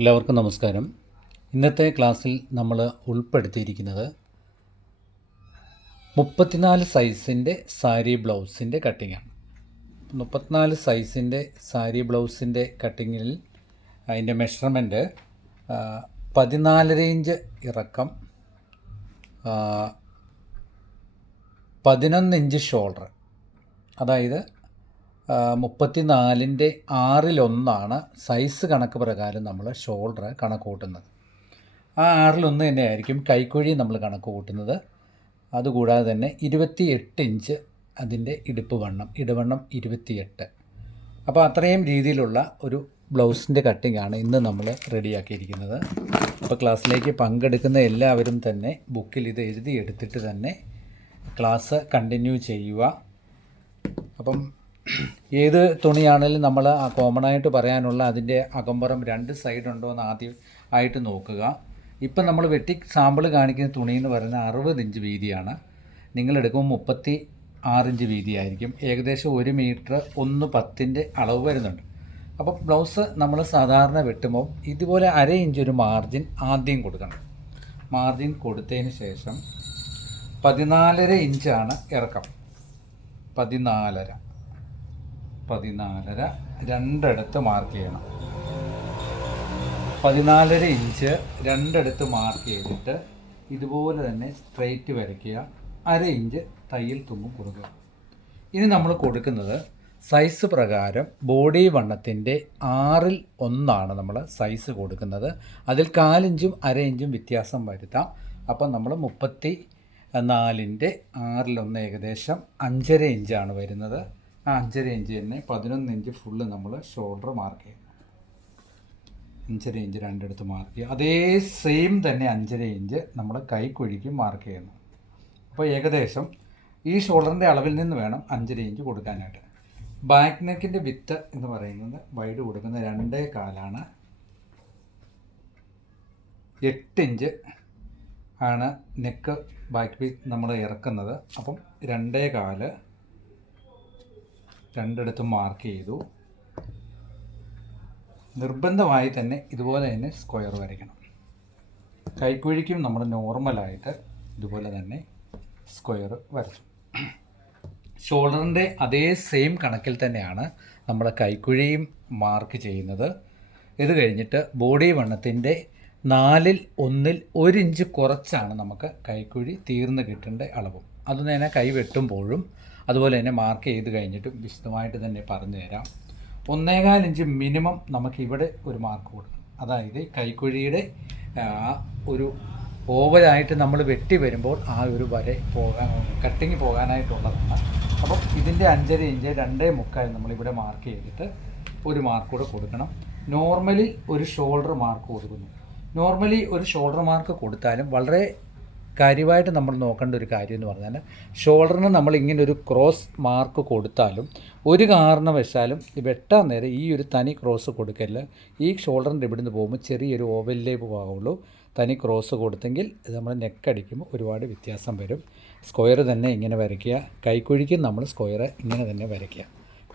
എല്ലാവർക്കും നമസ്കാരം. ഇന്നത്തെ ക്ലാസ്സിൽ നമ്മൾ ഉൾപ്പെടുത്തിയിരിക്കുന്നത് 34 സൈസിൻ്റെ സാരി ബ്ലൗസിൻ്റെ കട്ടിങ്ങാണ്. 34 സൈസിൻ്റെ സാരി ബ്ലൗസിൻ്റെ കട്ടിങ്ങിൽ അതിൻ്റെ മെഷർമെൻറ്റ് 14 ഇഞ്ച് ഇറക്കം, 11 ഇഞ്ച് ഷോൾഡർ, അതായത് 34ൻ്റെ 6/1 സൈസ് കണക്ക് പ്രകാരം നമ്മൾ ഷോൾഡർ കണക്ക് കൂട്ടുന്നത്. ആ 6/1 തന്നെയായിരിക്കും കൈക്കുഴി നമ്മൾ കണക്ക് കൂട്ടുന്നത്. അതുകൂടാതെ തന്നെ 28 ഇഞ്ച് അതിൻ്റെ ഇടുവണ്ണം 28. അപ്പോൾ അത്രയും രീതിയിലുള്ള ഒരു ബ്ലൗസിൻ്റെ കട്ടിങ്ങാണ് ഇന്ന് നമ്മൾ റെഡിയാക്കിയിരിക്കുന്നത്. അപ്പോൾ ക്ലാസ്സിലേക്ക് പങ്കെടുക്കുന്ന എല്ലാവരും തന്നെ ബുക്കിൽ ഇത് എഴുതിയെടുത്തിട്ട് തന്നെ ക്ലാസ് കണ്ടിന്യൂ ചെയ്യുക. അപ്പം ഏത് തുണിയാണെങ്കിലും നമ്മൾ കോമൺ ആയിട്ട് പറയാനുള്ള അതിൻ്റെ അകമ്പുറം 2 സൈഡ് ഉണ്ടോ എന്ന് ആദ്യം ആയിട്ട് നോക്കുക. ഇപ്പം നമ്മൾ വെട്ടി സാമ്പിൾ കാണിക്കുന്ന തുണി എന്ന് പറയുന്നത് 60 ഇഞ്ച് വീതിയാണ്. നിങ്ങളെടുക്കുമ്പോൾ 36 ഇഞ്ച് വീതിയായിരിക്കും. ഏകദേശം 1 മീറ്റർ 1/10 അളവ് വരുന്നുണ്ട്. അപ്പോൾ ബ്ലൗസ് നമ്മൾ സാധാരണ വെട്ടുമ്പോൾ ഇതുപോലെ 1/2 ഇഞ്ച് ഒരു മാർജിൻ ആദ്യം കൊടുക്കണം. മാർജിൻ കൊടുത്തതിന് ശേഷം 14.5 ഇഞ്ചാണ് ഇറക്കം. 14.5 രണ്ടിടത്ത് മാർക്ക് ചെയ്യണം. 14.5 ഇഞ്ച് രണ്ടിടത്ത് മാർക്ക് ചെയ്തിട്ട് ഇതുപോലെ തന്നെ സ്ട്രെയിറ്റ് വരയ്ക്കുക. 1/2 ഇഞ്ച് തയ്യൽ തുമ്പും കൊടുക്കുക. ഇനി നമ്മൾ കൊടുക്കുന്നത് സൈസ് പ്രകാരം ബോഡി വണ്ണത്തിൻ്റെ 6/1 നമ്മൾ സൈസ് കൊടുക്കുന്നത്. അതിൽ 1/4 ഇഞ്ചും 1/2 ഇഞ്ചും വ്യത്യാസം വരുത്താം. അപ്പം നമ്മൾ 34ൻ്റെ 6/1 ഏകദേശം 5.5 ഇഞ്ചാണ് വരുന്നത്. ആ 5.5 ഇഞ്ച് തന്നെ 11 ഇഞ്ച് ഫുള്ള് നമ്മൾ ഷോൾഡർ മാർക്ക് ചെയ്യണം. 5.5 ഇഞ്ച് രണ്ടിടത്ത് മാർക്ക് ചെയ്യുക. അതേ സെയിം തന്നെ 5.5 ഇഞ്ച് നമ്മൾ കൈക്കുഴിക്കും മാർക്ക് ചെയ്യുന്നു. അപ്പോൾ ഏകദേശം ഈ ഷോൾഡറിൻ്റെ അളവിൽ നിന്ന് വേണം 5.5 ഇഞ്ച് കൊടുക്കാനായിട്ട്. ബാക്ക് നെക്കിൻ്റെ വിത്ത് എന്ന് പറയുന്നത് വൈഡ് കൊടുക്കുന്നത് 2.25 8 ഇഞ്ച് ആണ് നെക്ക് ബാക്ക് പീസ് നമ്മൾ ഇറക്കുന്നത്. അപ്പം 2.25 രണ്ടിടത്തും മാർക്ക് ചെയ്തു. നിർബന്ധമായി തന്നെ ഇതുപോലെ തന്നെ സ്ക്വയർ വരയ്ക്കണം. കൈക്കുഴിക്കും നമ്മൾ നോർമലായിട്ട് ഇതുപോലെ തന്നെ സ്ക്വയർ വരച്ചു. ഷോൾഡറിൻ്റെ അതേ സെയിം കണക്കിൽ തന്നെയാണ് നമ്മൾ കൈക്കുഴിയും മാർക്ക് ചെയ്യുന്നത്. ഇത് കഴിഞ്ഞിട്ട് ബോഡി വണ്ണത്തിൻ്റെ 4/1 1 ഇഞ്ച് കുറച്ചാണ് നമുക്ക് കൈക്കുഴി തീർന്ന് കിട്ടേണ്ട അളവും. അത് തന്നെ കൈ വെട്ടുമ്പോഴും അതുപോലെ തന്നെ മാർക്ക് ചെയ്ത് കഴിഞ്ഞിട്ടും വിശദമായിട്ട് തന്നെ പറഞ്ഞു തരാം. 1.25 ഇഞ്ച് മിനിമം നമുക്കിവിടെ ഒരു മാർക്ക് കൊടുക്കണം. അതായത് കൈക്കുഴിയുടെ ഒരു ഓവലായിട്ട് നമ്മൾ വെട്ടി വരുമ്പോൾ ആ ഒരു വര കട്ടിങ് പോകാനായിട്ടുള്ളതാണ്. അപ്പം ഇതിൻ്റെ 5.5 ഇഞ്ച് 2.25 നമ്മളിവിടെ മാർക്ക് ചെയ്തിട്ട് ഒരു മാർക്ക് കൂടെ കൊടുക്കണം. നോർമലി ഒരു ഷോൾഡർ മാർക്ക് കൊടുക്കുന്നു. നോർമലി ഒരു ഷോൾഡർ മാർക്ക് കൊടുത്താലും വളരെ കാര്യമായിട്ട് നമ്മൾ നോക്കേണ്ട ഒരു കാര്യം എന്ന് പറഞ്ഞാൽ ഷോൾഡറിന് നമ്മൾ ഇങ്ങനെ ഒരു ക്രോസ് മാർക്ക് കൊടുത്താലും ഒരു കാരണവശാലും വെട്ടാൻ നേരം ഈ ഒരു തനി ക്രോസ് കൊടുക്കല്ല. ഈ ഷോൾഡറിൻ്റെ ഇവിടുന്ന് പോകുമ്പോൾ ചെറിയൊരു ഓവലിലേ പോകാവുള്ളൂ. തനി ക്രോസ് കൊടുത്തെങ്കിൽ ഇത് നമ്മൾ നെക്കടിക്കുമ്പോൾ ഒരുപാട് വ്യത്യാസം വരും. സ്ക്വയർ തന്നെ ഇങ്ങനെ വരയ്ക്കുക. കൈക്കുഴിക്കും നമ്മൾ സ്ക്വയർ ഇങ്ങനെ തന്നെ വരയ്ക്കുക.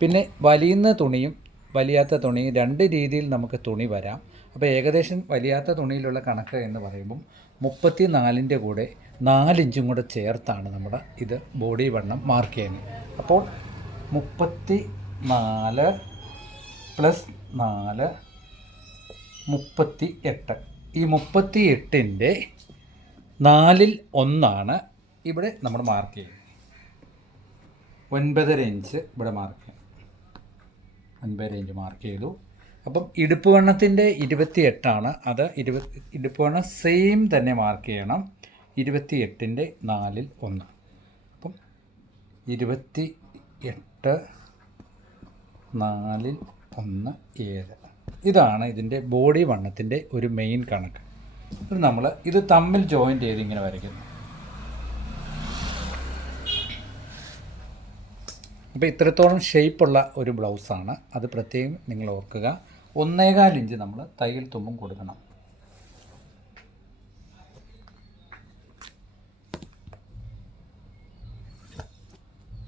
പിന്നെ വലിയുന്ന തുണിയും വലിയാത്ത തുണിയും 2 രീതിയിൽ നമുക്ക് തുണി വരാം. അപ്പോൾ ഏകദേശം വലിയാത്ത തുണിയിലുള്ള കണക്ക് എന്ന് പറയുമ്പം 34ൻ്റെ കൂടെ 4 ഇഞ്ചും കൂടെ ചേർത്താണ് നമ്മുടെ ഇത് ബോഡി വണ്ണം മാർക്ക് ചെയ്യുന്നത്. അപ്പോൾ 34 + 4 38. ഈ 38ൻ്റെ 4/1 ഇവിടെ നമ്മൾ മാർക്ക് ചെയ്യുന്നത്. 9.5 ഇഞ്ച് ഇവിടെ മാർക്ക് ചെയ്യണം. 9.5 ഇഞ്ച് മാർക്ക് ചെയ്തു. അപ്പം ഇടുപ്പ് വണ്ണത്തിൻ്റെ 28 അത് ഇടുപ്പ് വണ്ണം സെയിം തന്നെ മാർക്ക് ചെയ്യണം. 28ൻ്റെ 4/1. അപ്പം 28 4/1 7. ഇതാണ് ഇതിൻ്റെ ബോഡി വണ്ണത്തിൻ്റെ ഒരു മെയിൻ കണക്ക്. ഇത് നമ്മൾ ഇത് തമ്മിൽ ജോയിൻ്റ് ചെയ്ത് ഇങ്ങനെ വരയ്ക്കുന്നു. അപ്പോൾ ഇത്രത്തോളം ഷേപ്പുള്ള ഒരു ബ്ലൗസാണ്. അത് പ്രത്യേകം നിങ്ങൾ ഓർക്കുക. 1.25 ഇഞ്ച് നമ്മൾ തയ്യൽ തുമ്പും കൊടുക്കണം.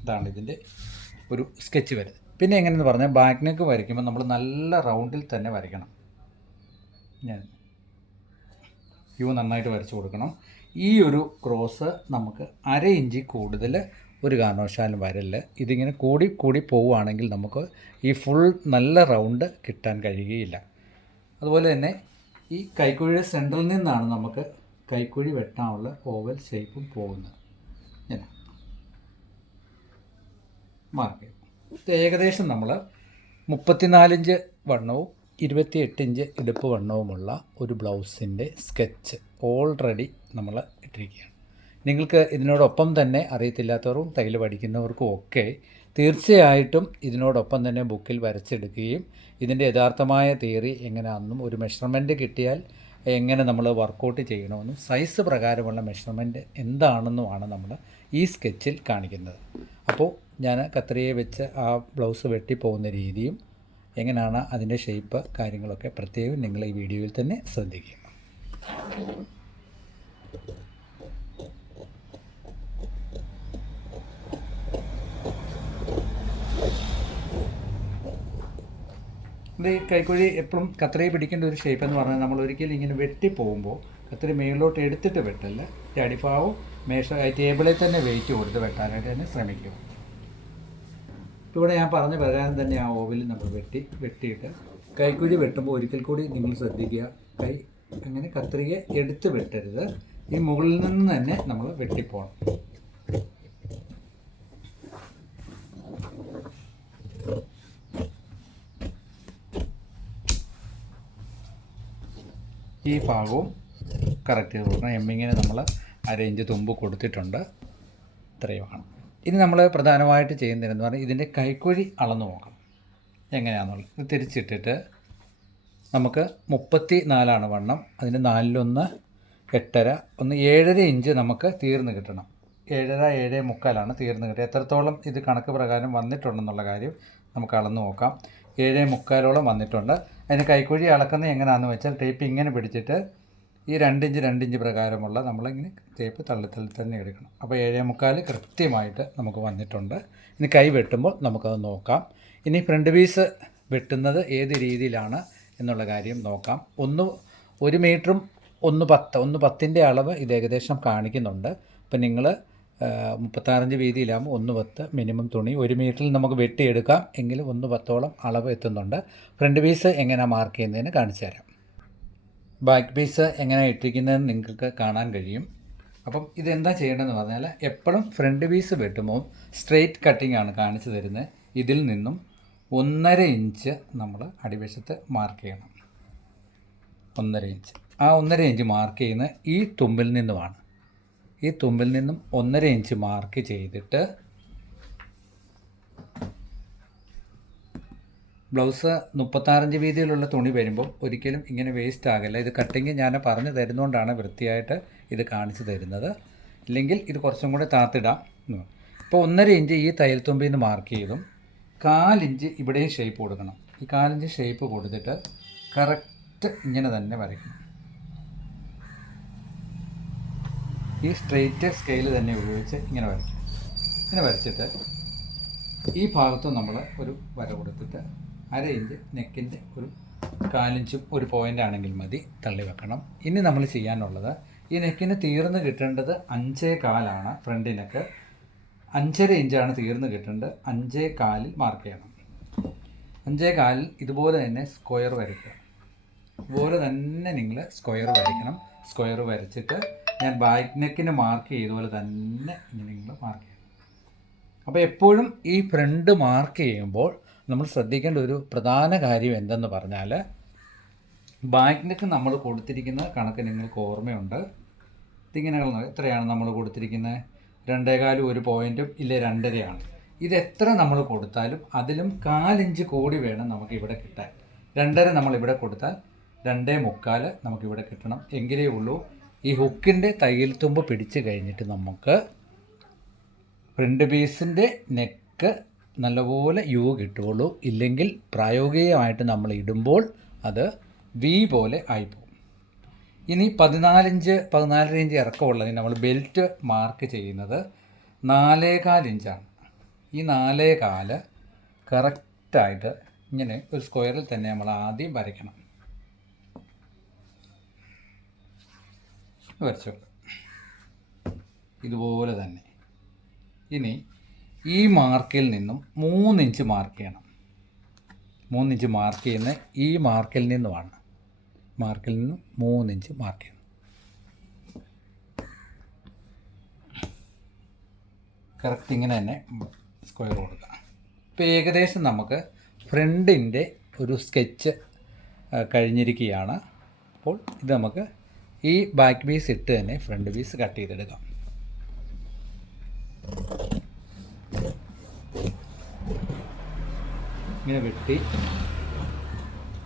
ഇതാണ് ഇതിൻ്റെ ഒരു സ്കെച്ച് വരുന്നത്. പിന്നെ എങ്ങനെയെന്ന് പറഞ്ഞാൽ ബാക്ക് നെക്ക് വരയ്ക്കുമ്പോൾ നമ്മൾ നല്ല റൗണ്ടിൽ തന്നെ വരയ്ക്കണം. ഞാൻ യു നന്നായിട്ട് വരച്ച് കൊടുക്കണം. ഈ ഒരു ക്രോസ് നമുക്ക് 1/2 ഇഞ്ച് കൂടുതൽ ഒരു കാരണവശാലും വരല്ല. ഇതിങ്ങനെ കൂടി കൂടി പോവുകയാണെങ്കിൽ നമുക്ക് ഈ ഫുൾ നല്ല റൗണ്ട് കിട്ടാൻ കഴിയുകയില്ല. അതുപോലെ തന്നെ ഈ കൈക്കുഴിയുടെ സെൻറ്ററിൽ നിന്നാണ് നമുക്ക് കൈക്കുഴി വെട്ടാനുള്ള ഓവൽ ഷേപ്പും പോകുന്നത്. ഇങ്ങനെ മാർക്ക് ചെയ്യും. ഇത് ഏകദേശം നമ്മൾ 34 ഇഞ്ച് വണ്ണവും 28 ഇഞ്ച് ഇടുപ്പ് വണ്ണവുമുള്ള ഒരു ബ്ലൗസിൻ്റെ സ്കെച്ച് ഓൾറെഡി നമ്മൾ ഇട്ടിരിക്കുകയാണ്. നിങ്ങൾക്ക് ഇതിനോടൊപ്പം തന്നെ അറിയത്തില്ലാത്തവർക്കും തയ്യൽ പഠിക്കുന്നവർക്കും ഒക്കെ തീർച്ചയായിട്ടും ഇതിനോടൊപ്പം തന്നെ ബുക്കിൽ വരച്ചെടുക്കുകയും ഇതിൻ്റെ യഥാർത്ഥമായ തിയറി എങ്ങനെയാണെന്നും ഒരു മെഷർമെൻറ്റ് കിട്ടിയാൽ എങ്ങനെ നമ്മൾ വർക്കൗട്ട് ചെയ്യണമെന്നും സൈസ് പ്രകാരമുള്ള മെഷർമെൻറ്റ് എന്താണെന്നുമാണ് നമ്മൾ ഈ സ്കെച്ചിൽ കാണിക്കുന്നത്. അപ്പോൾ ഞാൻ കത്രികയെ വെച്ച് ആ ബ്ലൗസ് വെട്ടിപ്പോകുന്ന രീതിയും എങ്ങനെയാണ് അതിൻ്റെ ഷേപ്പ് കാര്യങ്ങളൊക്കെ പ്രത്യേകം നിങ്ങൾ ഈ വീഡിയോയിൽ തന്നെ ശ്രദ്ധിക്കുക. ഇത് കൈക്കുഴി എപ്പോഴും കത്രിക പിടിക്കേണ്ട ഒരു ഷേപ്പ് എന്ന് പറഞ്ഞാൽ നമ്മൾ ഒരിക്കലും ഇങ്ങനെ വെട്ടിപ്പോകുമ്പോൾ കത്രി മേളിലോട്ട് എടുത്തിട്ട് വെട്ടല്ല, അടിഭാവം ടേബിളിൽ തന്നെ വെയിറ്റ് കൊടുത്ത് വെട്ടാനായിട്ട് തന്നെ ശ്രമിക്കും. ഇവിടെ ഞാൻ പറഞ്ഞ പ്രകാരം തന്നെ ആ ഓവിൽ നമ്മൾ വെട്ടിയിട്ട് കൈക്കുഴി വെട്ടുമ്പോൾ ഒരിക്കൽ കൂടി നിങ്ങൾ ശ്രദ്ധിക്കുക, കൈ അങ്ങനെ കത്രിക എടുത്ത് വെട്ടരുത്, ഈ മുകളിൽ നിന്ന് തന്നെ നമ്മൾ വെട്ടിപ്പോകണം. ഈ ഭാഗവും കറക്റ്റ് ചെയ്ത് കൊടുക്കണം. എമ്മിങ്ങിന് നമ്മൾ 1/2 ഇഞ്ച് തുമ്പ് കൊടുത്തിട്ടുണ്ട്. ഇത്രയുമാണ്. ഇനി നമ്മൾ പ്രധാനമായിട്ട് ചെയ്യുന്നതെന്ന് പറഞ്ഞാൽ ഇതിൻ്റെ കൈക്കുഴി അളന്ന് നോക്കണം എങ്ങനെയാണെന്നുള്ളത്. ഇത് തിരിച്ചിട്ടിട്ട് നമുക്ക് 34 വണ്ണം, അതിൻ്റെ 4-1 8.5, 7.5 ഇഞ്ച് നമുക്ക് തീർന്ന് കിട്ടണം. 7.5 7.75 തീർന്ന് കിട്ടുക. എത്രത്തോളം ഇത് കണക്ക് പ്രകാരം വന്നിട്ടുണ്ടെന്നുള്ള കാര്യം നമുക്ക് അളന്ന് നോക്കാം. 7.75 വന്നിട്ടുണ്ട്. അതിന് കൈക്കുഴി അളക്കുന്നത് എങ്ങനെയാണെന്ന് വെച്ചാൽ ടേപ്പ് ഇങ്ങനെ പിടിച്ചിട്ട് ഈ 2 ഇഞ്ച് പ്രകാരമുള്ള നമ്മളിങ്ങനെ ടേപ്പ് തള്ളി തന്നെ എടുക്കണം. അപ്പോൾ 7.75 കൃത്യമായിട്ട് നമുക്ക് വന്നിട്ടുണ്ട്. ഇനി കൈ വെട്ടുമ്പോൾ നമുക്കത് നോക്കാം. ഇനി ഫ്രണ്ട് പീസ് വെട്ടുന്നത് ഏത് രീതിയിലാണ് എന്നുള്ള കാര്യം നോക്കാം. 1 മീറ്ററും 1.10 അളവ് ഇത് ഏകദേശം കാണിക്കുന്നുണ്ട്. അപ്പം നിങ്ങൾ 36 ഇഞ്ച് വീതിയിലാകുമ്പോൾ 1.10 മിനിമം തുണി 1 മീറ്ററിൽ നമുക്ക് വെട്ടിയെടുക്കാം. എങ്കിൽ 1.10 അളവ് എത്തുന്നുണ്ട്. ഫ്രണ്ട് പീസ് എങ്ങനെ മാർക്ക് ചെയ്യുന്നതിന് കാണിച്ചു തരാം. ബാക്ക് പീസ് എങ്ങനെ ഇട്ടിരിക്കുന്നതെന്ന് നിങ്ങൾക്ക് കാണാൻ കഴിയും. അപ്പം ഇതെന്താ ചെയ്യേണ്ടതെന്ന് പറഞ്ഞാൽ എപ്പോഴും ഫ്രണ്ട് പീസ് വെട്ടുമ്പോൾ സ്ട്രെയിറ്റ് കട്ടിംഗ് ആണ് കാണിച്ചു തരുന്നത്. ഇതിൽ നിന്നും 1.5 ഇഞ്ച് നമ്മൾ അടിവശത്ത് മാർക്ക് ചെയ്യണം. 1.5 ഇഞ്ച്. ആ 1.5 ഇഞ്ച് മാർക്ക് ചെയ്യുന്ന ഈ തുമ്പിൽ നിന്നുമാണ്. ഈ തുമ്പിൽ നിന്നും 1.5 ഇഞ്ച് മാർക്ക് ചെയ്തിട്ട് ബ്ലൗസ് 36 ഇഞ്ച് വീതിയിലുള്ള തുണി വരുമ്പോൾ ഒരിക്കലും ഇങ്ങനെ വേസ്റ്റ് ആകില്ല. ഇത് കട്ടിങ് ഞാൻ പറഞ്ഞു തരുന്നതുകൊണ്ടാണ് വൃത്തിയായിട്ട് ഇത് കാണിച്ചു തരുന്നത്. ഇല്ലെങ്കിൽ ഇത് കുറച്ചും കൂടെ താത്തിടാം. ഇപ്പോൾ 1.5 ഇഞ്ച് ഈ തയ്യൽ തുമ്പിൽ നിന്ന് മാർക്ക് ചെയ്തും 1/4 ഇഞ്ച് ഇവിടെയും ഷേപ്പ് കൊടുക്കണം. ഈ 1/4 ഇഞ്ച് ഷേപ്പ് കൊടുത്തിട്ട് കറക്റ്റ് ഇങ്ങനെ തന്നെ വരയ്ക്കണം. ഈ സ്ട്രെയിറ്റ് സ്കെയിൽ തന്നെ ഉപയോഗിച്ച് ഇങ്ങനെ വരയ്ക്കും. ഇങ്ങനെ വരച്ചിട്ട് ഈ ഭാഗത്തും നമ്മൾ ഒരു വര കൊടുത്തിട്ട് 1/2 ഇഞ്ച് നെക്കിൻ്റെ ഒരു 1/4 ഇഞ്ചും ഒരു പോയിൻ്റ് ആണെങ്കിൽ മതി തള്ളി വെക്കണം. ഇനി നമ്മൾ ചെയ്യാനുള്ളത് ഈ നെക്കിന് തീർന്ന് കിട്ടേണ്ടത് 5.25 ഫ്രണ്ട് നെക്ക്. 5.5 ഇഞ്ചാണ് തീർന്ന് കിട്ടേണ്ടത്. 5.25 മാർക്ക് ചെയ്യണം. 5.25 ഇതുപോലെ തന്നെ സ്ക്വയർ വരയ്ക്കുക. ഇതുപോലെ തന്നെ നിങ്ങൾ സ്ക്വയർ വരയ്ക്കണം. സ്ക്വയർ വരച്ചിട്ട് ഞാൻ ബാക്ക് നെക്കിന് മാർക്ക് ചെയ്തതുപോലെ തന്നെ ഇങ്ങനെ നിങ്ങൾ മാർക്ക് ചെയ്യണം. അപ്പോൾ എപ്പോഴും ഈ ഫ്രണ്ട് മാർക്ക് ചെയ്യുമ്പോൾ നമ്മൾ ശ്രദ്ധിക്കേണ്ട ഒരു പ്രധാന കാര്യം എന്തെന്ന് പറഞ്ഞാൽ ബാക്ക് നെക്ക് നമ്മൾ കൊടുത്തിരിക്കുന്ന കണക്ക് നിങ്ങൾക്ക് ഓർമ്മയുണ്ട്. ഇതിങ്ങനെ എത്രയാണ് നമ്മൾ കൊടുത്തിരിക്കുന്നത്? 2.25 ഒരു പോയിൻറ്റും ഇല്ല 2.5 ഇത് എത്ര നമ്മൾ കൊടുത്താലും അതിലും 1/4 ഇഞ്ച് കൂടി വേണം നമുക്കിവിടെ കിട്ടാൻ. 2.5 നമ്മളിവിടെ കൊടുത്താൽ 2.25 നമുക്കിവിടെ കിട്ടണം. എങ്കിലേ ഉള്ളൂ ഈ ഹുക്കിൻ്റെ തയ്യൽ തുമ്പ് പിടിച്ച് കഴിഞ്ഞിട്ട് നമുക്ക് ഫ്രണ്ട് പീസിൻ്റെ നെക്ക് നല്ലപോലെ യു കിട്ടുകയുള്ളൂ. ഇല്ലെങ്കിൽ പ്രായോഗികമായിട്ട് നമ്മൾ ഇടുമ്പോൾ അത് വി പോലെ ആയിപ്പോകും. ഇനി 14 ഇഞ്ച് ഇറക്കമുള്ളതിന് നമ്മൾ ബെൽറ്റ് മാർക്ക് ചെയ്യുന്നത് 4.25 ഇഞ്ചാണ്. ഈ 4.25 കറക്റ്റായിട്ട് ഇങ്ങനെ ഒരു സ്ക്വയറിൽ തന്നെ നമ്മൾ ആദ്യം വരയ്ക്കണം. വരച്ചു. ഇതുപോലെ തന്നെ. ഇനി ഈ മാർക്കിൽ നിന്നും 3 ഇഞ്ച് മാർക്ക് ചെയ്യണം. 3 ഇഞ്ച് മാർക്ക് ചെയ്യുന്ന ഈ മാർക്കിൽ നിന്നുമാണ്. മാർക്കിൽ നിന്നും 3 ഇഞ്ച് മാർക്ക് ചെയ്യണം. കറക്റ്റ് ഇങ്ങനെ തന്നെ സ്ക്വയർ കൊടുക്കുക. ഇപ്പോൾ ഏകദേശം നമുക്ക് ഫ്രണ്ടിൻ്റെ ഒരു സ്കെച്ച് കഴിഞ്ഞിരിക്കുകയാണ്. അപ്പോൾ ഇത് നമുക്ക് ഈ ബാക്ക് പീസ് ഇട്ട് തന്നെ ഫ്രണ്ട് പീസ് കട്ട് ചെയ്തെടുക്കാം. ഇങ്ങനെ വെട്ടി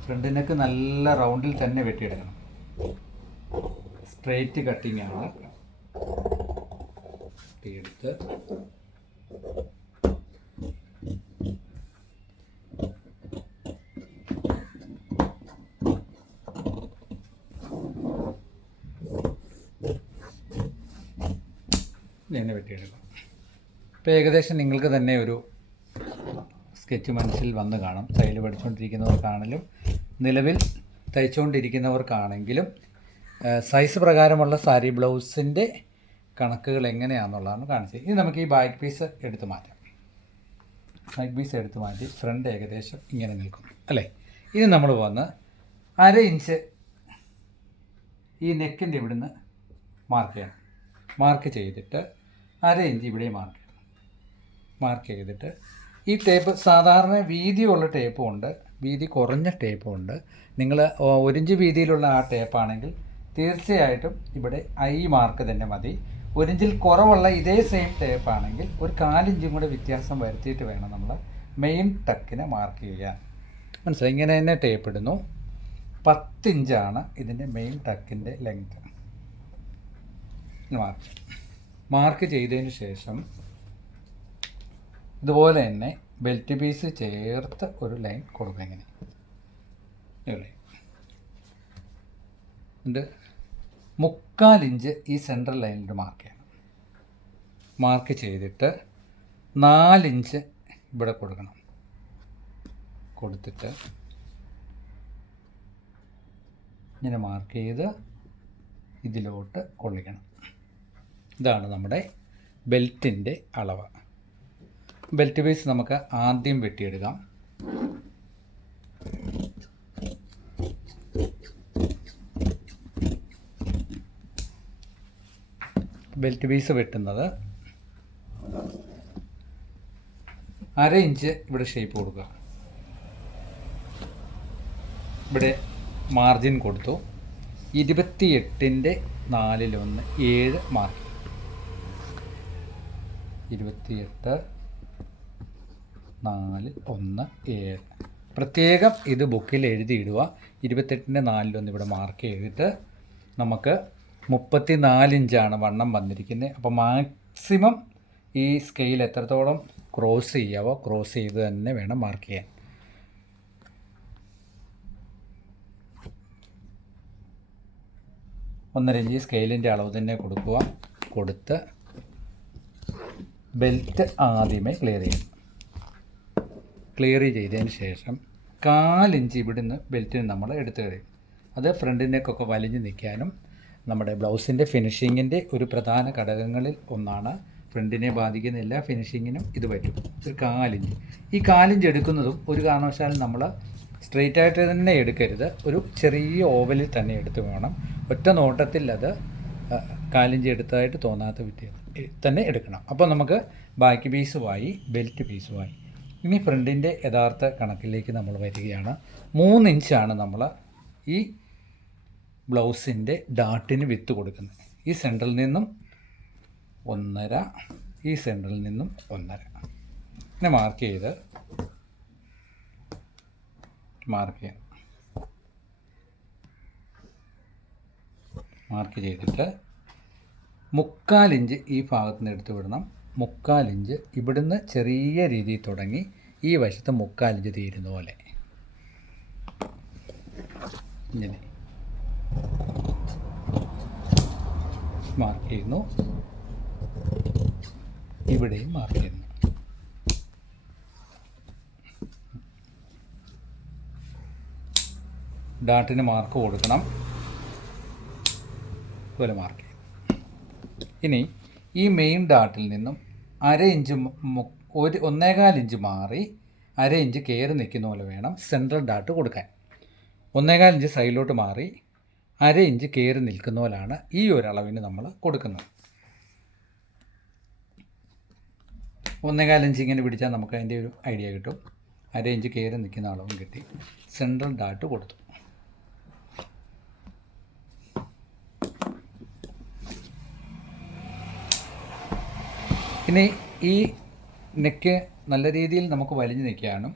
ഫ്രണ്ടിനൊക്കെ നല്ല റൗണ്ടിൽ തന്നെ വെട്ടിയെടുക്കണം. സ്ട്രെയിറ്റ് കട്ടിങ് ആണ്. എടുത്ത് ഇങ്ങനെ വെട്ടിയെടുക്കാം. ഇപ്പോൾ ഏകദേശം നിങ്ങൾക്ക് തന്നെ ഒരു സ്കെച്ച് മനസ്സിൽ വന്ന് കാണും. തയ്യൽ പഠിച്ചുകൊണ്ടിരിക്കുന്നവർക്കാണെങ്കിലും നിലവിൽ തയ്ച്ചുകൊണ്ടിരിക്കുന്നവർക്കാണെങ്കിലും സൈസ് പ്രകാരമുള്ള സാരി ബ്ലൗസിൻ്റെ കണക്കുകൾ എങ്ങനെയാണെന്നുള്ളതാണ് കാണിച്ചത്. ഇനി നമുക്ക് ഈ ബാക്ക് പീസ് എടുത്ത് മാറ്റാം. ബാക്ക് പീസ് എടുത്ത് മാറ്റി ഫ്രണ്ട് ഏകദേശം ഇങ്ങനെ നിൽക്കും അല്ലേ. ഇനി നമ്മൾ വന്ന് 1/2 ഇഞ്ച് ഈ നെക്കിൻ്റെ ഇവിടുന്ന് മാർക്ക് ചെയ്യണം. മാർക്ക് ചെയ്തിട്ട് 1/2 ഇഞ്ച് ഇവിടെ മാർക്ക് ചെയ്യണം. മാർക്ക് ചെയ്തിട്ട് ഈ ടേപ്പ് സാധാരണ വീതിയുള്ള ടേപ്പും ഉണ്ട്, വീതി കുറഞ്ഞ ടേപ്പും ഉണ്ട്. നിങ്ങൾ 1 ഇഞ്ച് വീതിയിലുള്ള ആ ടേപ്പാണെങ്കിൽ തീർച്ചയായിട്ടും ഇവിടെ ഐ മാർക്ക് തന്നെ മതി. 1 ഇഞ്ചിൽ കുറവുള്ള ഇതേ സെയിം ടേപ്പാണെങ്കിൽ ഒരു 4 ഇഞ്ചും കൂടെ വ്യത്യാസം വരുത്തിയിട്ട് വേണം നമ്മൾ മെയിൻ ടക്കിനെ മാർക്ക് ചെയ്യാൻ. മനസ്സിലായി? ഇങ്ങനെ തന്നെ ടേപ്പ് ഇടുന്നു. 10 ഇഞ്ചാണ് ഇതിൻ്റെ മെയിൻ ടക്കിൻ്റെ ലെങ്ത്. മാർക്ക് ചെയ്തതിന് ശേഷം ഇതുപോലെ തന്നെ ബെൽറ്റ് പീസ് ചേർത്ത് ഒരു ലൈൻ കൊടുക്കുക. ഇങ്ങനെ ഇത് 3/4 ഇഞ്ച് ഈ സെൻട്രൽ ലൈനിൽ മാർക്ക് ചെയ്യണം. മാർക്ക് ചെയ്തിട്ട് 4 ഇഞ്ച് ഇവിടെ കൊടുക്കണം. കൊടുത്തിട്ട് ഇങ്ങനെ മാർക്ക് ചെയ്ത് ഇതിലോട്ട് കൊള്ളിക്കണം. ഇതാണ് നമ്മുടെ ബെൽറ്റിൻ്റെ അളവ്. ബെൽറ്റ് പീസ് നമുക്ക് ആദ്യം വെട്ടിയെടുക്കാം. ബെൽറ്റ് പീസ് വെട്ടുന്നത് 1/2 ഇഞ്ച് ഇവിടെ ഷേപ്പ് കൊടുക്കുക. ഇവിടെ മാർജിൻ കൊടുത്തു. 28ൻ്റെ 4/1 7 മാർക്ക്. 28 4/1 7. പ്രത്യേകം ഇത് ബുക്കിൽ എഴുതിയിടുക. 28ൻ്റെ 4/1 ഇവിടെ മാർക്ക് ചെയ്തിട്ട് നമുക്ക് 34 ഇഞ്ചാണ് വണ്ണം വന്നിരിക്കുന്നത്. അപ്പോൾ മാക്സിമം ഈ സ്കെയിൽ എത്രത്തോളം ക്രോസ് ചെയ്യാവോ ക്രോസ് ചെയ്ത് തന്നെ വേണം മാർക്ക് ചെയ്യാൻ. ഒന്നര ഇഞ്ച് സ്കെയിലിൻ്റെ അളവ് തന്നെ കൊടുക്കുക. കൊടുത്ത് ബെൽറ്റ് ആദ്യമേ ക്ലിയർ ചെയ്യണം. ക്ലിയർ ചെയ്തതിന് ശേഷം 4 ഇഞ്ച് ഇവിടുന്ന് ബെൽറ്റിന് നമ്മൾ എടുത്ത് കഴിയും. അത് ഫ്രണ്ടിനേക്കൊക്കെ വലിഞ്ഞ് നിൽക്കാനും നമ്മുടെ ബ്ലൗസിൻ്റെ ഫിനിഷിങ്ങിൻ്റെ ഒരു പ്രധാന ഘടകങ്ങളിൽ ഒന്നാണ്. ഫ്രണ്ടിനെ ബാധിക്കുന്ന എല്ലാ ഫിനിഷിങ്ങിനും ഇത് പറ്റും. ഒരു 4 ഇഞ്ച്. ഈ 4 ഇഞ്ച് എടുക്കുന്നതും ഒരു കാരണവശാലും നമ്മൾ സ്ട്രെയിറ്റ് ആയിട്ട് തന്നെ എടുക്കരുത്. ഒരു ചെറിയ ഓവലിൽ തന്നെ എടുത്ത് വേണം. ഒറ്റ നോട്ടത്തിൽ അത് 4 ഇഞ്ച് എടുത്തതായിട്ട് തോന്നാത്ത വിധത്തിൽ തന്നെ എടുക്കണം. അപ്പോൾ നമുക്ക് ബാക്ക് പീസുമായി ബെൽറ്റ് പീസുമായി. ഇനി ഫ്രണ്ടിൻ്റെ യഥാർത്ഥ കണക്കിലേക്ക് നമ്മൾ വരികയാണ്. 3 ഇഞ്ചാണ് നമ്മൾ ഈ ബ്ലൗസിൻ്റെ ഡാട്ടിന് വിത്ത് കൊടുക്കുന്നത്. ഈ സെൻറ്ററിൽ നിന്നും 1.5, ഈ സെൻറ്ററിൽ നിന്നും 1.5 ഇങ്ങനെ മാർക്ക് ചെയ്ത് മാർക്ക് ചെയ്യാം. മാർക്ക് ചെയ്തിട്ട് 3/4 ഇഞ്ച് ഈ ഭാഗത്ത് നിന്ന് എടുത്ത് വിടണം. 3/4 ഇഞ്ച് ഇവിടുന്ന് ചെറിയ രീതിയിൽ തുടങ്ങി ഈ വശത്ത് 3/4 ഇഞ്ച് തീരുന്ന പോലെ ഇങ്ങനെ മാർക്ക് ചെയ്യുന്നു. ഇവിടെയും മാർക്ക് ചെയ്യുന്നു. ഡാട്ടിന് മാർക്ക് കൊടുക്കണം. ഇതുപോലെ മാർക്ക് ചെയ്യും. ഇനി ഈ മെയിൻ ഡാട്ടിൽ നിന്നും 1/2 ഇഞ്ച് 1.25 ഇഞ്ച് മാറി 1/2 ഇഞ്ച് കയറി നിൽക്കുന്ന പോലെ വേണം സെൻട്രൽ ഡാട്ട് കൊടുക്കാൻ. 1.25 ഇഞ്ച് സൈഡിലോട്ട് മാറി 1/2 ഇഞ്ച് കയറി നിൽക്കുന്ന പോലാണ് ഈ ഒരു അളവിന് നമ്മൾ കൊടുക്കുന്നത്. 1.25 ഇഞ്ച് ഇങ്ങനെ പിടിച്ചാൽ നമുക്ക് അതിൻ്റെ ഒരു ഐഡിയ കിട്ടും. 1/2 ഇഞ്ച് കയറി നിൽക്കുന്ന അളവും കിട്ടി. സെൻട്രൽ ഡാട്ട് കൊടുത്തു. ഇനി ഈ നെക്ക് നല്ല രീതിയിൽ നമുക്ക് വലിഞ്ഞു നിൽക്കാനും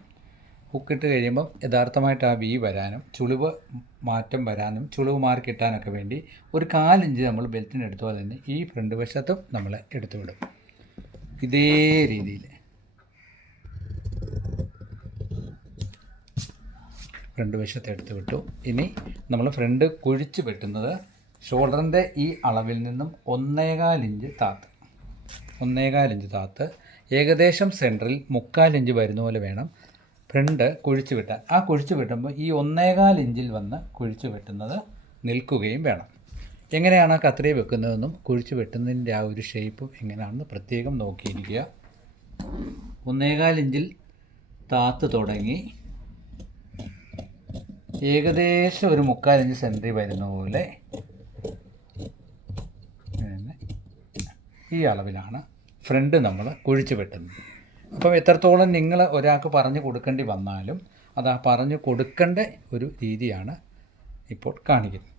ഹുക്കിട്ട് കഴിയുമ്പോൾ യഥാർത്ഥമായിട്ട് ആ വി വരാനും ചുളിവ് മാറ്റം വരാനും ചുളിവ് മാറി കിട്ടാനൊക്കെ വേണ്ടി ഒരു 1/4 ഇഞ്ച് നമ്മൾ ബെൽറ്റിന് എടുത്തുപോലെ തന്നെ ഈ ഫ്രണ്ട് വശത്തും നമ്മൾ എടുത്തു വിടും. ഇതേ രീതിയിൽ ഫ്രണ്ട് വശത്ത് എടുത്ത് വിട്ടു. ഇനി നമ്മൾ ഫ്രണ്ട് കുഴിച്ച് വെട്ടുന്നത് ഷോൾഡറിൻ്റെ ഈ അളവിൽ നിന്നും 1.25 ഇഞ്ച് താത്ത് 1.25 ഇഞ്ച് താത്ത് ഏകദേശം സെൻറ്ററിൽ 3/4 ഇഞ്ച് വരുന്ന പോലെ വേണം ഫ്രണ്ട് കുഴിച്ച് വെട്ടാൻ. ആ കുഴിച്ച് വെട്ടുമ്പോൾ ഈ 1.25 ഇഞ്ചിൽ വന്ന് കുഴിച്ച് വെട്ടുന്നത് നിൽക്കുകയും വേണം. എങ്ങനെയാണ് ആ കത്രിക വെക്കുന്നതെന്നും കുഴിച്ച് വെട്ടുന്നതിൻ്റെ ആ ഒരു ഷേപ്പും എങ്ങനെയാണെന്ന് പ്രത്യേകം നോക്കിയിരിക്കുക. 1.25 ഇഞ്ചിൽ താത്ത് തുടങ്ങി ഏകദേശം ഒരു 3/4 ഇഞ്ച് സെൻറ്ററിൽ വരുന്ന പോലെ ഈ അളവിലാണ് ഫ്രണ്ട് നമ്മൾ കുഴിച്ച് വെട്ടുന്നത്. അപ്പം എത്രത്തോളം നിങ്ങൾ ഒരാൾക്ക് പറഞ്ഞു കൊടുക്കേണ്ടി വന്നാലും അത് ആ പറഞ്ഞു കൊടുക്കേണ്ട ഒരു രീതിയാണ് ഇപ്പോൾ കാണിക്കുന്നത്.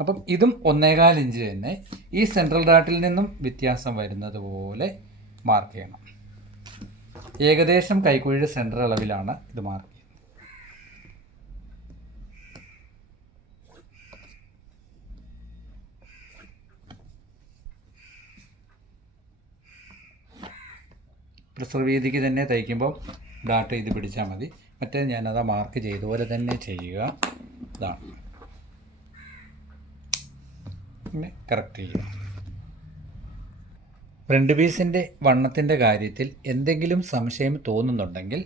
അപ്പം ഇതും 1.25 ഇഞ്ച് തന്നെ ഈ സെൻട്രൽ ഡാട്ടിൽ നിന്നും വ്യത്യാസം വരുന്നത് പോലെ മാർക്ക് ചെയ്യണം. ഏകദേശം കൈക്കുഴിയുടെ സെൻറ്റർ അളവിലാണ് ഇത് മാർക്ക് ചെയ്യുന്നത്. പ്രസർ വീതിക്ക് തന്നെ തയ്ക്കുമ്പോൾ ഡാട്ട് ഇത് പിടിച്ചാൽ മതി. മറ്റേ ഞാനത് മാർക്ക് ചെയ്തതുപോലെ തന്നെ ചെയ്യുക. ഇതാണ് പിന്നെ കറക്റ്റ് ചെയ്യുക. ഫ്രണ്ട് പീസിൻ്റെ വണ്ണത്തിൻ്റെ കാര്യത്തിൽ എന്തെങ്കിലും സംശയം തോന്നുന്നുണ്ടെങ്കിൽ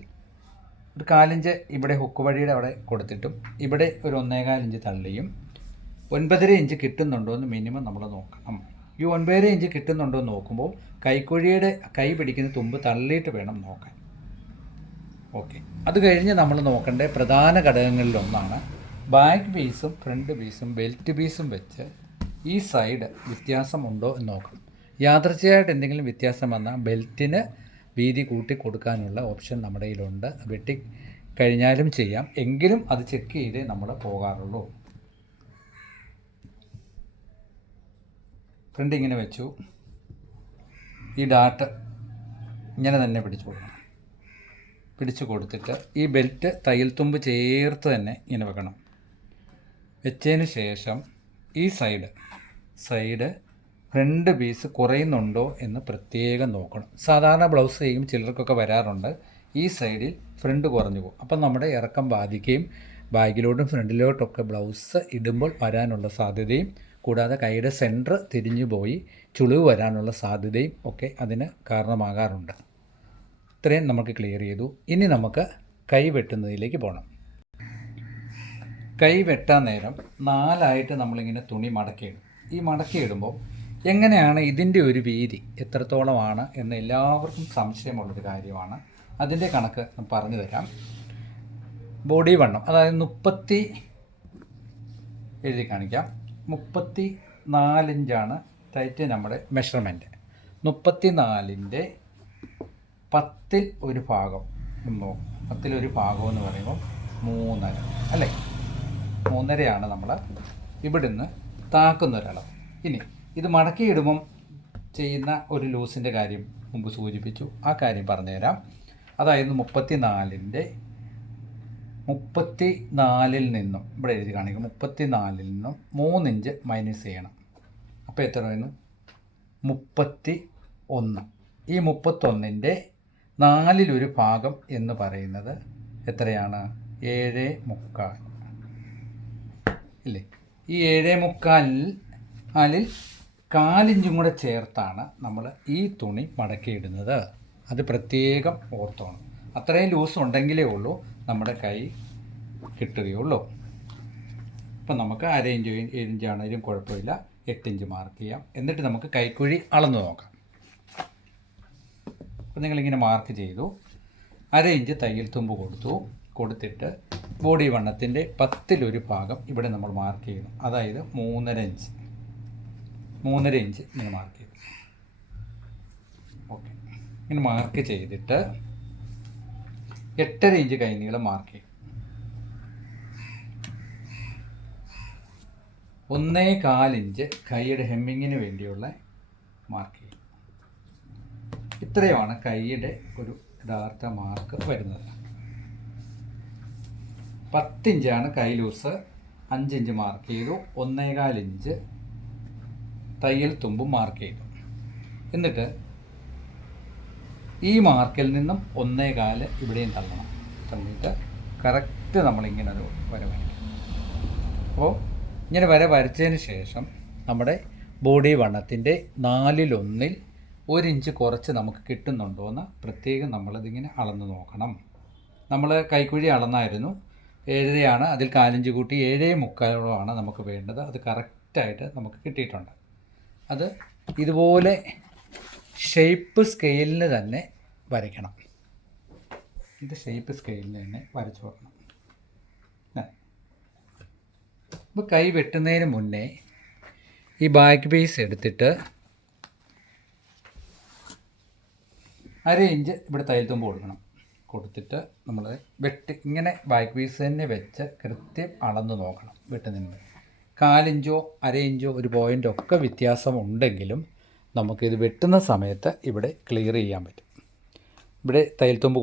ഒരു 4 ഇഞ്ച് ഇവിടെ ഹുക്ക് വഴിയുടെ അവിടെ കൊടുത്തിട്ടും ഇവിടെ ഒരു 1.25 ഇഞ്ച് തള്ളിയും 9.5 ഇഞ്ച് കിട്ടുന്നുണ്ടോ എന്ന് മിനിമം നമ്മൾ നോക്കണം. ഈ 9.5 ഇഞ്ച് കിട്ടുന്നുണ്ടോ എന്ന് നോക്കുമ്പോൾ കൈക്കുഴിയുടെ കൈ പിടിക്കുന്ന തുമ്പ് തള്ളിയിട്ട് വേണം നോക്കാൻ. ഓക്കെ, അത് കഴിഞ്ഞ് നമ്മൾ നോക്കേണ്ട പ്രധാന ഘടകങ്ങളിലൊന്നാണ് ബാക്ക് പീസും ഫ്രണ്ട് പീസും ബെൽറ്റ് പീസും വെച്ച് ഈ സൈഡ് വ്യത്യാസമുണ്ടോ എന്ന് നോക്കണം. യാദൃച്ഛികമായിട്ട് എന്തെങ്കിലും വ്യത്യാസം വന്നാൽ ബെൽറ്റിന് വീതി കൂട്ടി കൊടുക്കാനുള്ള ഓപ്ഷൻ നമ്മുടെ കയ്യിലുണ്ട്. വെട്ടി കഴിഞ്ഞാലും ചെയ്യാം, എങ്കിലും അത് ചെക്ക് ചെയ്തേ നമ്മൾ പോകാറുള്ളൂ. ഫ്രണ്ട് ഇങ്ങനെ വെച്ചു. ഈ ഡാട്ട് ഇങ്ങനെ തന്നെ പിടിച്ചു കൊടുക്കണം. പിടിച്ചു കൊടുത്തിട്ട് ഈ ബെൽറ്റ് തയ്യൽ തുമ്പ് ചേർത്ത് തന്നെ ഇങ്ങനെ വെക്കണം. വെച്ചതിന് ശേഷം ഈ സൈഡ് ഫ്രണ്ട് പീസ് കുറയുന്നുണ്ടോ എന്ന് പ്രത്യേകം നോക്കണം. സാധാരണ ബ്ലൗസ് ചെയ്യും ചിലർക്കൊക്കെ വരാറുണ്ട്, ഈ സൈഡിൽ ഫ്രണ്ട് കുറഞ്ഞു പോകും. അപ്പം നമ്മുടെ ഇറക്കം ബാധിക്കുകയും ബാക്കിലോട്ടും ഫ്രണ്ടിലോട്ടൊക്കെ ബ്ലൗസ് ഇടുമ്പോൾ വരാനുള്ള സാധ്യതയും കൂടാതെ കൈയുടെ സെൻറ്റർ തിരിഞ്ഞു പോയി ചുളിവ് വരാനുള്ള സാധ്യതയും ഒക്കെ അതിന് കാരണമാകാറുണ്ട്. ഇത്രയും നമുക്ക് ക്ലിയർ ചെയ്തു. ഇനി നമുക്ക് കൈ വെട്ടുന്നതിലേക്ക് പോകണം. കൈ വെട്ടാൻ നേരം 4 നമ്മളിങ്ങനെ തുണി മടക്കിയിടും. ഈ മടക്കിയിടുമ്പോൾ എങ്ങനെയാണ് ഇതിൻ്റെ ഒരു വീതി എത്രത്തോളമാണ് എന്ന് എല്ലാവർക്കും സംശയമുള്ളൊരു കാര്യമാണ്. അതിൻ്റെ കണക്ക് പറഞ്ഞു തരാം. ബോഡി വണ്ണം അതായത് എഴുതി കാണിക്കാം. 34 ഇഞ്ചാണ് ടൈറ്റ് നമ്മുടെ മെഷർമെൻറ്റ്. 34ൻ്റെ 10ൽ ഒരു ഭാഗം നോക്കും. 10ൽ ഒരു ഭാഗം എന്ന് പറയുമ്പോൾ 3.5 അല്ലേ? 3.5 നമ്മൾ ഇവിടുന്ന് താക്കുന്നൊരളവ്. ഇനി ഇത് മടക്കിയിടുമ്പം ചെയ്യുന്ന ഒരു ലൂസിൻ്റെ കാര്യം മുമ്പ് സൂചിപ്പിച്ചു, ആ കാര്യം പറഞ്ഞുതരാം. അതായത് 34ൽ നിന്നും ഇവിടെ എഴുതി കാണിക്കും. 34ൽ നിന്നും 3 ഇഞ്ച് മൈനസ് ചെയ്യണം. അപ്പോൾ എത്ര വരുന്നു? 31. ഈ 31ൻ്റെ 4ൽ ഒരു ഭാഗം എന്ന് പറയുന്നത് എത്രയാണ്? 7.25 ഇല്ലേ? ഈ 7.25ൽ 4 ഇഞ്ചും കൂടെ ചേർത്താണ് നമ്മൾ ഈ തുണി മടക്കിയിടുന്നത്. അത് പ്രത്യേകം ഓർത്തോണം. അത്രയും ലൂസ് ഉണ്ടെങ്കിലേ ഉള്ളൂ നമ്മുടെ കൈ കിട്ടുകയുള്ളൂ. അപ്പം നമുക്ക് 1/2 ഇഞ്ച് 7 ഇഞ്ചാണെങ്കിലും കുഴപ്പമില്ല. 8 ഇഞ്ച് മാർക്ക് ചെയ്യാം. എന്നിട്ട് നമുക്ക് കൈക്കുഴി അളന്ന് നോക്കാം. അപ്പോൾ നിങ്ങളിങ്ങനെ മാർക്ക് ചെയ്തു. 1/2 ഇഞ്ച് തയ്യൽ തുമ്പ് കൊടുത്തിട്ട് ബോഡി വണ്ണത്തിൻ്റെ 10ൽ 1 ഭാഗം ഇവിടെ നമ്മൾ മാർക്ക് ചെയ്യുന്നു. അതായത് 3.5 ഇഞ്ച് ഇങ്ങനെ മാർക്ക് ചെയ്തു. ഓക്കെ, ഇങ്ങനെ മാർക്ക് ചെയ്തിട്ട് 8.5 ഇഞ്ച് കൈനീളം മാർക്ക് ചെയ്യും. 1.25 ഇഞ്ച് കൈയുടെ ഹെമ്മിങ്ങിന് വേണ്ടിയുള്ള മാർക്ക് ചെയ്യും. ഇത്രയുമാണ് കൈയുടെ ഒരു യഥാർത്ഥ മാർക്ക് വരുന്നത്. 10 ഇഞ്ചാണ് കൈ ലൂസ്. 5 ഇഞ്ച് മാർക്ക് ചെയ്തു. 1.25 ഇഞ്ച് തയ്യൽ തുമ്പും മാർക്ക് ചെയ്തു. എന്നിട്ട് ഈ മാർക്കിൽ നിന്നും 1.25 ഇവിടെയും തള്ളിയിട്ട് കറക്റ്റ് നമ്മളിങ്ങനെ ഒരു വര വരയ്ക്കും. അപ്പോൾ ഇങ്ങനെ വര വരച്ചതിന് ശേഷം നമ്മുടെ ബോഡി വണ്ണത്തിൻ്റെ 1/4 1 ഇഞ്ച് കുറച്ച് നമുക്ക് കിട്ടുന്നുണ്ടോ എന്ന് പ്രത്യേകം നമ്മളിതിങ്ങനെ അളന്ന് നോക്കണം. നമ്മൾ കൈക്കുഴി അളന്നായിരുന്നു, 7.5 അതിൽ 1/4 ഇഞ്ച് കൂട്ടി 7.25 നമുക്ക് വേണ്ടത്. അത് കറക്റ്റായിട്ട് നമുക്ക് കിട്ടിയിട്ടുണ്ട്. അത് ഇതുപോലെ ഷേപ്പ് സ്കെയിലിന് തന്നെ വരയ്ക്കണം. ഇത് ഷേപ്പ് സ്കെയിലിന് തന്നെ വരച്ചു വെക്കണം. അപ്പോൾ കൈ വെട്ടുന്നതിന് മുന്നേ ഈ ബാക്ക് പീസ് എടുത്തിട്ട് 1/2 ഇഞ്ച് ഇവിടെ തയ്യൽ തുമ്പ് കൊടുത്തിട്ട് നമ്മൾ ഇങ്ങനെ ബാക്ക് പീസ് തന്നെ വെച്ച് കൃത്യം അളന്ന് നോക്കണം. വെട്ടുന്നതിന് 1/4 ഇഞ്ചോ 1/2 ഇഞ്ചോ ഒരു പോയിൻ്റ് ഒക്കെ വ്യത്യാസം ഉണ്ടെങ്കിലും നമുക്കിത് വെട്ടുന്ന സമയത്ത് ഇവിടെ ക്ലിയർ ചെയ്യാൻ പറ്റും. ഇവിടെ തയ്യൽ തുമ്പ്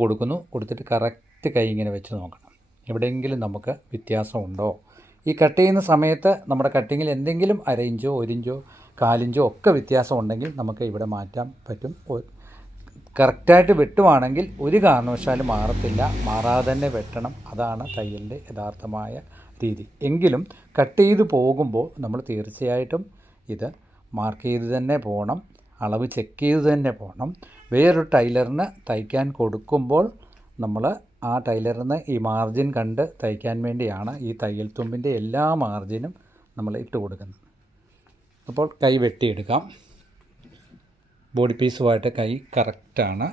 കൊടുത്തിട്ട് കറക്റ്റ് കൈ ഇങ്ങനെ വെച്ച് നോക്കണം. എവിടെയെങ്കിലും നമുക്ക് വ്യത്യാസമുണ്ടോ? ഈ കട്ട് ചെയ്യുന്ന സമയത്ത് നമ്മുടെ കട്ടിങ്ങിൽ എന്തെങ്കിലും 1/2 ഇഞ്ചോ 1 ഇഞ്ചോ 1/4 ഇഞ്ചോ ഒക്കെ വ്യത്യാസം ഉണ്ടെങ്കിൽ നമുക്ക് ഇവിടെ മാറ്റാൻ പറ്റും. കറക്റ്റായിട്ട് വെട്ടുവാണെങ്കിൽ ഒരു കാരണവശാലും മാറാതെ തന്നെ വെട്ടണം. അതാണ് തയ്യലിൻ്റെ യഥാർത്ഥമായ രീതി. എങ്കിലും കട്ട് ചെയ്ത് പോകുമ്പോൾ നമ്മൾ തീർച്ചയായിട്ടും ഇത് മാർക്ക് ചെയ്ത് തന്നെ പോകണം, അളവ് ചെക്ക് ചെയ്ത് തന്നെ പോകണം. വേറൊരു ടൈലറിന് തയ്ക്കാൻ കൊടുക്കുമ്പോൾ നമ്മൾ ആ ടൈലറിന് ഈ മാർജിൻ കണ്ട് തയ്ക്കാൻ വേണ്ടിയാണ് ഈ തയ്യൽ തുമ്പിൻ്റെ എല്ലാ മാർജിനും നമ്മൾ ഇട്ട് കൊടുക്കുന്നത്. അപ്പോൾ കൈ വെട്ടിയെടുക്കാം. ബോഡി പീസുമായിട്ട് കൈ കറക്റ്റാണ്.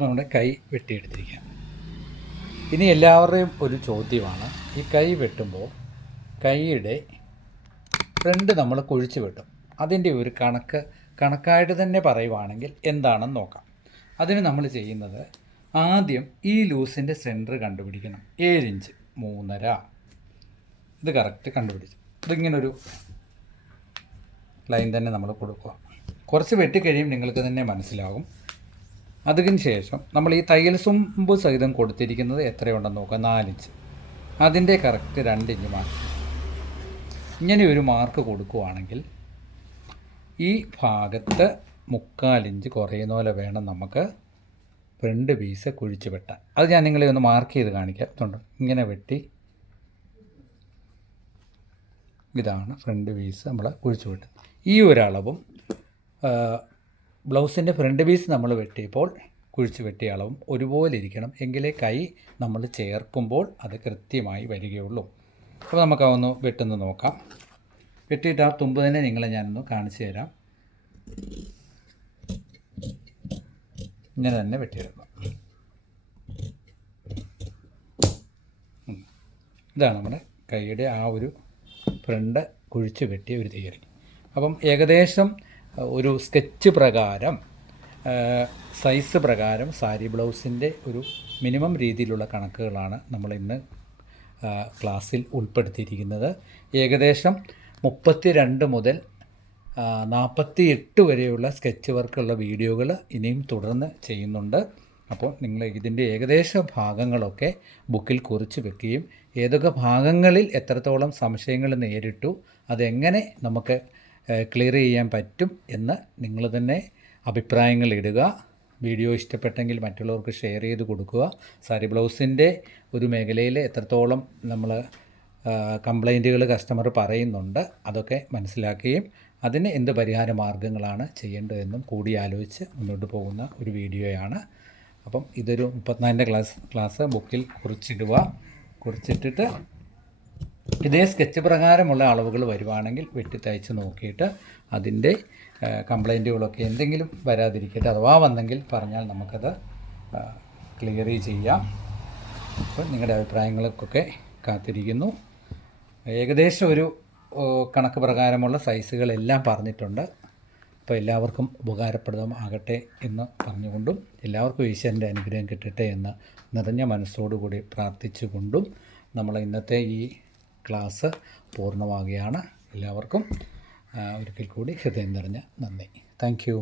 നമ്മുടെ കൈ വെട്ടിയെടുത്തിരിക്കാം. ഇനി എല്ലാവരുടെയും ഒരു ചോദ്യമാണ്, ഈ കൈ വെട്ടുമ്പോൾ കൈയുടെ ഫ്രണ്ട് നമ്മൾ കുഴിച്ച് വെട്ടും. അതിൻ്റെ ഒരു കണക്കായിട്ട് തന്നെ പറയുവാണെങ്കിൽ എന്താണെന്ന് നോക്കാം. അതിന് നമ്മൾ ചെയ്യുന്നത്, ആദ്യം ഈ ലൂസിൻ്റെ സെൻറ്റർ കണ്ടുപിടിക്കണം. 7 ഇഞ്ച് 3.5 ഇത് കറക്റ്റ് കണ്ടുപിടിച്ചു. ഇതിങ്ങനൊരു ലൈൻ തന്നെ നമ്മൾ കൊടുക്കുക. കുറച്ച് വെട്ടിക്കഴിയും നിങ്ങൾക്ക് തന്നെ മനസ്സിലാകും. അതിന് ശേഷം നമ്മൾ ഈ തയ്യൽ തുമ്പ് സഹിതം കൊടുത്തിരിക്കുന്നത് എത്രയുണ്ടെന്ന് നോക്കുക. 4 ഇഞ്ച്. അതിൻ്റെ കറക്റ്റ് 2 ഇഞ്ച് മാർക്ക്. ഇങ്ങനെ ഒരു മാർക്ക് കൊടുക്കുകയാണെങ്കിൽ ഈ ഭാഗത്ത് 3/4 ഇഞ്ച് കുറയുന്ന പോലെ വേണം നമുക്ക് ഫ്രണ്ട് പീസ് കുഴിച്ച് വെട്ടാൻ. അത് ഞാൻ നിങ്ങളെ ഒന്ന് മാർക്ക് ചെയ്ത് കാണിക്കാം. ഇങ്ങനെ വെട്ടി ഇതാണ് ഫ്രണ്ട് പീസ് നമ്മൾ കുഴിച്ച് വെട്ടുന്നത്. ഈ ഒരളവും ബ്ലൗസിൻ്റെ ഫ്രണ്ട് പീസ് നമ്മൾ വെട്ടിയപ്പോൾ കുഴിച്ച് വെട്ടിയ അളവും ഒരുപോലെ ഇരിക്കണം. എങ്കിലേ കൈ നമ്മൾ ചേർക്കുമ്പോൾ അത് കൃത്യമായി വരികയുള്ളൂ. അപ്പോൾ നമുക്ക് അതൊന്ന് വെട്ടുന്ന നോക്കാം. വെട്ടിയിട്ട് ആ തുമ്പ് തന്നെ നിങ്ങളെ ഞാനൊന്ന് കാണിച്ചു തരാം. ഇങ്ങനെ തന്നെ വെട്ടിയെടുക്കുക. ഇതാണ് നമ്മുടെ കൈയുടെ ആ ഒരു ഫ്രണ്ട് കുഴിച്ച് വെട്ടിയ ഒരു തിയറി. അപ്പം ഏകദേശം ഒരു സ്കെച്ച് പ്രകാരം സൈസ് പ്രകാരം സാരി ബ്ലൗസിൻ്റെ ഒരു മിനിമം രീതിയിലുള്ള കണക്കുകളാണ് നമ്മളിന്ന് ക്ലാസ്സിൽ ഉൾപ്പെടുത്തിയിരിക്കുന്നത്. ഏകദേശം 32 മുതൽ 48 വരെയുള്ള സ്കെച്ച് വർക്കുള്ള വീഡിയോകൾ ഇനിയും തുടർന്ന് ചെയ്യുന്നുണ്ട്. അപ്പോൾ നിങ്ങൾ ഇതിൻ്റെ ഏകദേശ ഭാഗങ്ങളൊക്കെ ബുക്കിൽ കുറിച്ച് വെക്കുകയും ഏതൊക്കെ ഭാഗങ്ങളിൽ എത്രത്തോളം സംശയങ്ങൾ നേരിട്ടു, അതെങ്ങനെ നമുക്ക് ക്ലിയർ ചെയ്യാൻ പറ്റും എന്ന് നിങ്ങൾ തന്നെ അഭിപ്രായങ്ങൾ ഇടുക. വീഡിയോ ഇഷ്ടപ്പെട്ടെങ്കിൽ മറ്റുള്ളവർക്ക് ഷെയർ ചെയ്ത് കൊടുക്കുക. സാരി ബ്ലൗസിൻ്റെ ഒരു മേഖലയിൽ എത്രത്തോളം നമ്മൾ കംപ്ലൈൻറ്റുകൾ കസ്റ്റമർ പറയുന്നുണ്ട്. അതൊക്കെ മനസ്സിലാക്കുകയും അതിന് എന്ത് പരിഹാര മാർഗ്ഗങ്ങളാണ് ചെയ്യേണ്ടതെന്നും കൂടി ആലോചിച്ച് മുന്നോട്ട് പോകുന്ന ഒരു വീഡിയോയാണ്. അപ്പം ഇതൊരു 34ൻ്റെ ക്ലാസ് ബുക്കിൽ കുറിച്ചിട്ടിട്ട് ഇതേ സ്കെച്ച് പ്രകാരമുള്ള അളവുകൾ വരുവാണെങ്കിൽ വെട്ടി തയ്ച്ച് നോക്കിയിട്ട് അതിൻ്റെ കംപ്ലൈൻറ്റുകളൊക്കെ എന്തെങ്കിലും വരാതിരിക്കട്ടെ, അഥവാ വന്നെങ്കിൽ പറഞ്ഞാൽ നമുക്കത് ക്ലിയർ ചെയ്യാം. അപ്പോൾ നിങ്ങളുടെ അഭിപ്രായങ്ങൾക്കൊക്കെ കാത്തിരിക്കുന്നു. ഏകദേശം ഒരു കണക്ക് പ്രകാരമുള്ള സൈസുകളെല്ലാം പറഞ്ഞിട്ടുണ്ട്. അപ്പോൾ എല്ലാവർക്കും ഉപകാരപ്രദമാകട്ടെ എന്ന് പറഞ്ഞുകൊണ്ടും എല്ലാവർക്കും ഈശ്വരൻ്റെ അനുഗ്രഹം കിട്ടട്ടെ എന്ന് നിറഞ്ഞ മനസ്സോടുകൂടി പ്രാർത്ഥിച്ചുകൊണ്ടും നമ്മൾ ഇന്നത്തെ ഈ ക്ലാസ് പൂർണ്ണമാകുകയാണ്. എല്ലാവർക്കും ഒരിക്കൽ കൂടി ഹൃദയം നിറഞ്ഞ നന്ദി. Thank you.